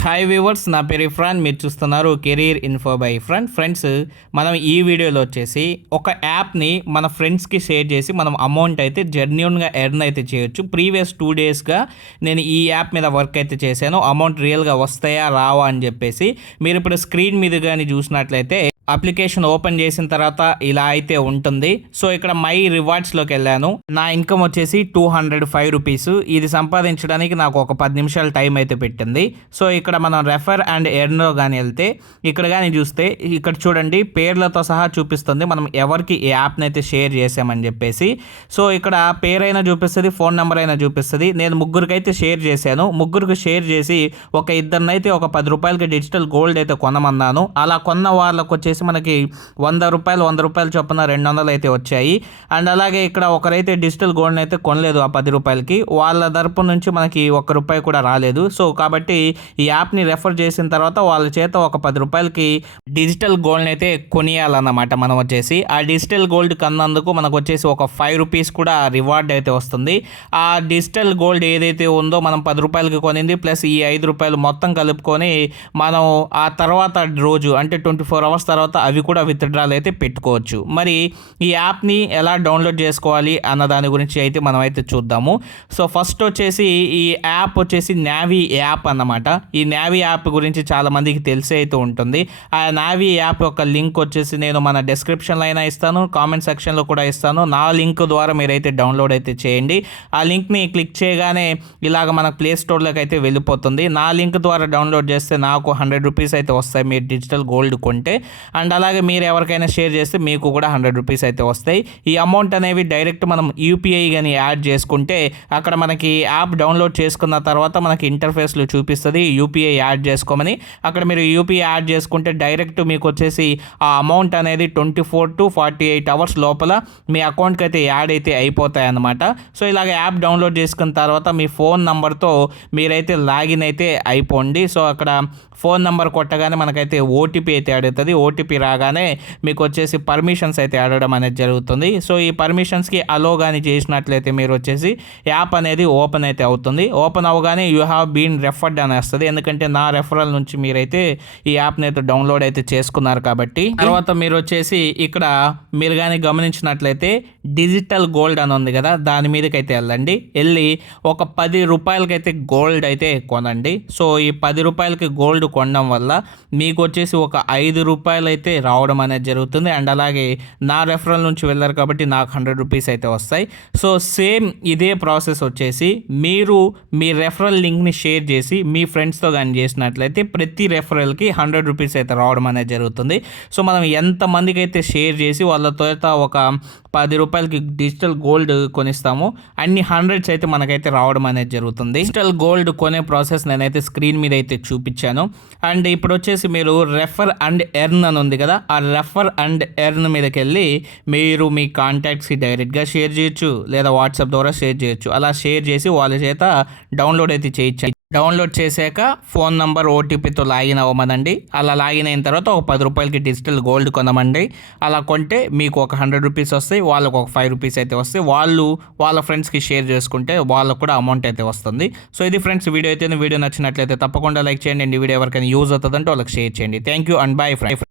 Hi viewers, నా పేరు ఇఫ్రాన్. మీరు చూస్తున్నారు career info by Ifran. Friends, మనం ఈ వీడియోలో వచ్చేసి ఒక యాప్ని మన ఫ్రెండ్స్కి షేర్ చేసి మనం అమౌంట్ అయితే జెన్యూన్గా ఎర్న్ అయితే చేయొచ్చు. ప్రీవియస్ 2 డేస్గా నేను ఈ యాప్ మీద వర్క్ అయితే చేశాను. అమౌంట్ రియల్గా వస్తాయా రావా అని చెప్పేసి మీరు ఇప్పుడు స్క్రీన్ మీద కానీ చూసినట్లయితే అప్లికేషన్ ఓపెన్ చేసిన తర్వాత ఇలా అయితే ఉంటుంది. సో ఇక్కడ మై రివార్డ్స్లోకి వెళ్ళాను. నా ఇన్కమ్ వచ్చేసి 205 రూపీస్. ఇది సంపాదించడానికి నాకు ఒక 10 నిమిషాల టైం అయితే పెట్టింది. సో ఇక్కడ మనం రెఫర్ అండ్ ఎర్న్లో కానీ వెళ్తే ఇక్కడ కానీ చూస్తే ఇక్కడ చూడండి, పేర్లతో సహా చూపిస్తుంది మనం ఎవరికి ఈ యాప్ని అయితే షేర్ చేసామని చెప్పేసి. సో ఇక్కడ పేరైనా చూపిస్తుంది, ఫోన్ నెంబర్ అయినా చూపిస్తుంది. నేను ముగ్గురికి అయితే షేర్ చేశాను. ముగ్గురికి షేర్ చేసి ఒక ఇద్దరినైతే ఒక 10 రూపాయలకి డిజిటల్ గోల్డ్ అయితే కొనమన్నాను. అలా కొన్న వాళ్ళకి వచ్చేసి మనకి 100 రూపాయలు చొప్పున 200 అయితే వచ్చాయి. అండ్ అలాగే ఇక్కడ ఒకరైతే డిజిటల్ గోల్డ్ అయితే కొనలేదు ఆ 10 రూపాయలకి. వాళ్ళ తరపు నుంచి మనకి 1 రూపాయి కూడా రాలేదు. సో కాబట్టి ఈ యాప్ని రెఫర్ చేసిన తర్వాత వాళ్ళ చేత ఒక 10 రూపాయలకి డిజిటల్ గోల్డ్ అయితే కొనియాలన్నమాట. మనం వచ్చేసి ఆ డిజిటల్ గోల్డ్ కన్నందుకు మనకు వచ్చేసి ఒక 5 రూపీస్ కూడా రివార్డ్ అయితే వస్తుంది. ఆ డిజిటల్ గోల్డ్ ఏదైతే ఉందో మనం 10 రూపాయలకి కొనింది ప్లస్ ఈ 5 రూపాయలు మొత్తం కలుపుకొని మనం ఆ తర్వాత రోజు అంటే 24 అవర్స్ తర్వాత అవి కూడా విత్డ్రాల్ అయితే పెట్టుకోవచ్చు. మరి ఈ యాప్ని ఎలా డౌన్లోడ్ చేసుకోవాలి అన్న దాని గురించి అయితే మనం అయితే చూద్దాము. సో ఫస్ట్ వచ్చేసి ఈ యాప్ వచ్చేసి నావీ యాప్ అన్నమాట. ఈ నావీ యాప్ గురించి చాలా మందికి తెలిసే అయితే ఉంటుంది. ఆ నావీ యాప్ యొక్క లింక్ వచ్చేసి నేను మన డిస్క్రిప్షన్లో అయినా ఇస్తాను, కామెంట్ సెక్షన్లో కూడా ఇస్తాను. నా లింక్ ద్వారా మీరైతే డౌన్లోడ్ అయితే చేయండి. ఆ లింక్ని క్లిక్ చేయగానే ఇలాగ మన ప్లే స్టోర్లోకి అయితే వెళ్ళిపోతుంది. నా లింక్ ద్వారా డౌన్లోడ్ చేస్తే నాకు 100 రూపీస్ అయితే వస్తాయి మీరు డిజిటల్ గోల్డ్ కొంటే. అండ్ అలాగే మీరు ఎవరికైనా షేర్ చేస్తే మీకు కూడా 100 రూపీస్ అయితే వస్తాయి. ఈ అమౌంట్ అనేవి డైరెక్ట్ మనం యూపీఐ కానీ యాడ్ చేసుకుంటే అక్కడ మనకి యాప్ డౌన్లోడ్ చేసుకున్న తర్వాత మనకి ఇంటర్ఫేస్లో చూపిస్తుంది యూపీఐ యాడ్ చేసుకోమని. అక్కడ మీరు యూపీఐ యాడ్ చేసుకుంటే డైరెక్ట్ మీకు వచ్చేసి ఆ అమౌంట్ అనేది 24 to 48 అవర్స్ లోపల మీ అకౌంట్కి అయితే యాడ్ అయితే అయిపోతాయి అన్నమాట. సో ఇలాగ యాప్ డౌన్లోడ్ చేసుకున్న తర్వాత మీ ఫోన్ నెంబర్తో మీరైతే లాగిన్ అయితే అయిపోండి. సో అక్కడ ఫోన్ నెంబర్ కొట్టగానే మనకైతే ఓటీపీ అయితే అడుగుతుంది. ఓటీపీ రాగానే మీకు వచ్చేసి పర్మిషన్స్ అయితే అడగడం అనేది జరుగుతుంది. సో ఈ పర్మిషన్స్కి అలో కానీ చేసినట్లయితే మీరు వచ్చేసి యాప్ అనేది ఓపెన్ అయితే అవుతుంది. ఓపెన్ అవ్వగానే యూ హ్యావ్ బీన్ రెఫర్డ్ అని వస్తుంది. ఎందుకంటే నా రెఫరల్ నుంచి మీరైతే ఈ యాప్ని అయితే డౌన్లోడ్ అయితే చేసుకున్నారు కాబట్టి. తర్వాత మీరు వచ్చేసి ఇక్కడ మీరు కానీ గమనించినట్లయితే డిజిటల్ గోల్డ్ అని ఉంది కదా, దాని మీదకైతే వెళ్ళండి. వెళ్ళి ఒక 10 రూపాయలకైతే గోల్డ్ అయితే కొనండి. సో ఈ 10 రూపాయలకి గోల్డ్ కొనడం వల్ల మీకు వచ్చేసి ఒక 5 రూపాయలు అయితే రావడం అనేది జరుగుతుంది. అండ్ అలాగే నా రెఫరల్ నుంచి వెళ్ళారు కాబట్టి నాకు 100 రూపీస్ అయితే వస్తాయి. సో సేమ్ ఇదే ప్రాసెస్ వచ్చేసి మీరు మీ రెఫరల్ లింక్ని షేర్ చేసి మీ ఫ్రెండ్స్తో కానీ చేసినట్లయితే ప్రతి రెఫరల్కి 100 రూపీస్ అయితే రావడం అనేది జరుగుతుంది. సో మనం ఎంతమందికి అయితే షేర్ చేసి వాళ్ళతో ఒక 10 రూపాయలకి డిజిటల్ గోల్డ్ కొనిస్తాము అన్ని హండ్రెడ్స్ అయితే మనకైతే రావడం అనేది జరుగుతుంది. డిజిటల్ గోల్డ్ కొనే ప్రాసెస్ నేనైతే స్క్రీన్ మీద అయితే చూపించాను. అండ్ ఇప్పుడు వచ్చేసి మీరు రెఫర్ అండ్ ఎర్న్ అని ఉంది కదా, ఆ రెఫర్ అండ్ ఎర్న్ మీదకి వెళ్ళి మీరు మీ కాంటాక్ట్స్కి డైరెక్ట్గా షేర్ చేయొచ్చు లేదా వాట్సాప్ ద్వారా షేర్ చేయొచ్చు. అలా షేర్ చేసి వాళ్ళ చేత డౌన్లోడ్ అయితే చేయొచ్చు. డౌన్లోడ్ చేశాక ఫోన్ నెంబర్ ఓటీపీతో లాగిన్ అవ్వమనండి. అలా లాగిన్ అయిన తర్వాత ఒక 10 రూపాయలకి డిజిటల్ గోల్డ్ కొనమండి. అలా కొంటే మీకు ఒక 100 రూపీస్ వస్తాయి, వాళ్ళకు ఒక 5 రూపీస్ అయితే వస్తాయి. వాళ్ళు వాళ్ళ ఫ్రెండ్స్కి షేర్ చేసుకుంటే వాళ్ళకు కూడా అమౌంట్ అయితే వస్తుంది. సో ఇది ఫ్రెండ్స్ వీడియో అయితే. వీడియో నచ్చినట్లయితే తప్పకుండా లైక్ చేయండి. వీడియో ఎవరికైనా యూజ్ అవుతుందంటే వాళ్ళకి షేర్ చేయండి. Thank you and bye friends.